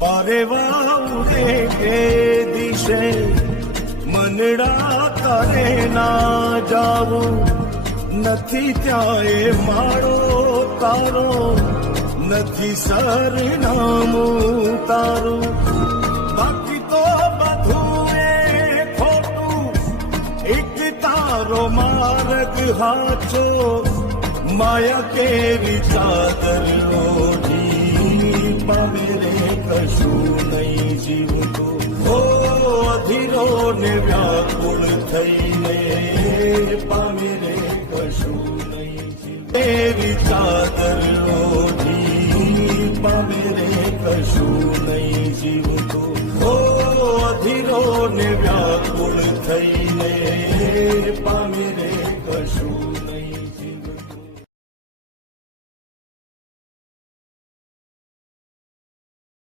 પારેવાઉરે કે દિશે મનડા કરે ના જાવું નથી ત્યાં એ માળો તારો નથી સરનામું તારું બાકી તો બધું એ ખોટું એક તારો માર્ગ હાચો માયા કેરી ચાદર ઓઢી પામે રે કશું નહીં જીવતું હો અધીરો ને વ્યાકુળ થઈને પામે રે કશું નહીં કેરી ચાદર ઓઢી પામે રે કશું નહીં જીવતું હો અધીરો ને વ્યાકુળ